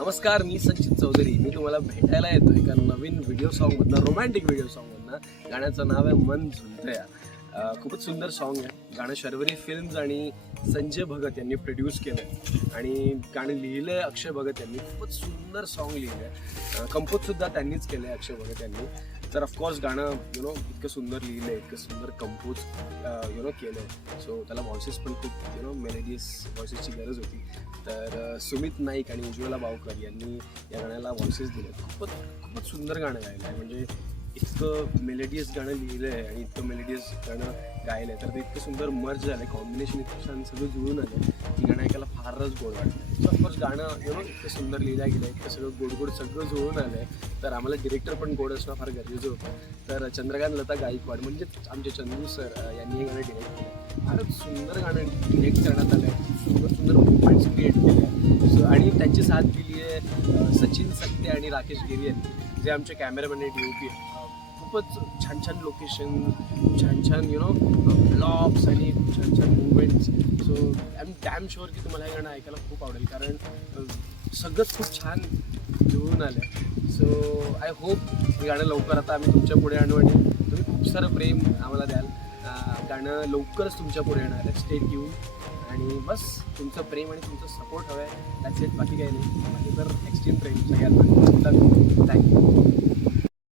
नमस्कार, मी संचित चौधरी. मी तुम्हाला भेटायला येतो एका नवीन व्हिडिओ सॉन्गमधनं, रोमॅन्टिक व्हिडिओ सॉन्गमधनं. गाण्याचं नाव आहे मन झुलतया. खूपच सुंदर सॉन्ग आहे. गाणं शर्वरी फिल्म्स आणि संजय भगत यांनी प्रोड्यूस केलं आहे आणि गाणं लिहिलं आहे अक्षय भगत यांनी. खूपच सुंदर सॉन्ग लिहिलं आहे. कंपोजसुद्धा त्यांनीच केलं आहे, अक्षय भगत यांनी. तर ऑफकोर्स गाणं इतकं सुंदर लिहिलं आहे, इतकं सुंदर कंपोज केलं आहे. सो त्याला व्हॉइसेस पण खूप मेलेडियस व्हॉइसेसची गरज होती. तर सुमित नाईक आणि उज्ज्वला बावकर यांनी या गाण्याला व्हॉइसेस दिले. खूपच सुंदर गाणं गायलं आहे. म्हणजे इतकं मेलेडियस गाणं लिहिलं आहे आणि इतकं मेलेडियस गाणं गायलं आहे, तर ते इतकं सुंदर मर्ज झालं आहे, कॉम्बिनेशन इतकं छान सगळं जुळून आलं की गाणं ऐकायला फारच गोड वाटतं. सो ऑफकोर्स गाणं इतकं सुंदर लिहिलं गेलं आहे, इतकं सगळं गोड सगळं जुळून आलं आहे. तर आम्हाला डिरेक्टर पण गोड असणं फार गरजेचं होतं. तर चंद्रकांत लता गायकवाड म्हणजे आमचे चंदू सर यांनी हे गाणं डिरेक्ट केलं. फारच सुंदर गाणं डिरेक्ट करण्यात आलं आहे. सुंदर मुवमेंट्स क्रिएट केले आहे. सो आणि त्यांची साथ दिली आहे सचिन सक्ते आणि राकेश गिरी यांनी, जे आमचे कॅमेरामॅन आणि DOP आहेत. खूपच छान लोकेशन, छान ब्लॉग्स आणि छान movements. So I am damn sure की तुम्हाला हे गाणं ऐकायला खूप आवडेल, कारण सगळंच खूप छान जुळून आलं आहे. सो आय होप हे गाणं लवकर आता आम्ही तुमच्या पुढे आणू आणि तुम्ही खूप सारं प्रेम आम्हाला द्याल. गाणं लवकरच तुमच्या पुढे येणार आहे. Stay tune. आणि बस तुमचं प्रेम आणि तुमचं सपोर्ट हवं आहे. त्याचे बाकी काही नाही. बाकी तर एक्स्ट्रीम प्रेम सगळ्यांना. थँक्यू.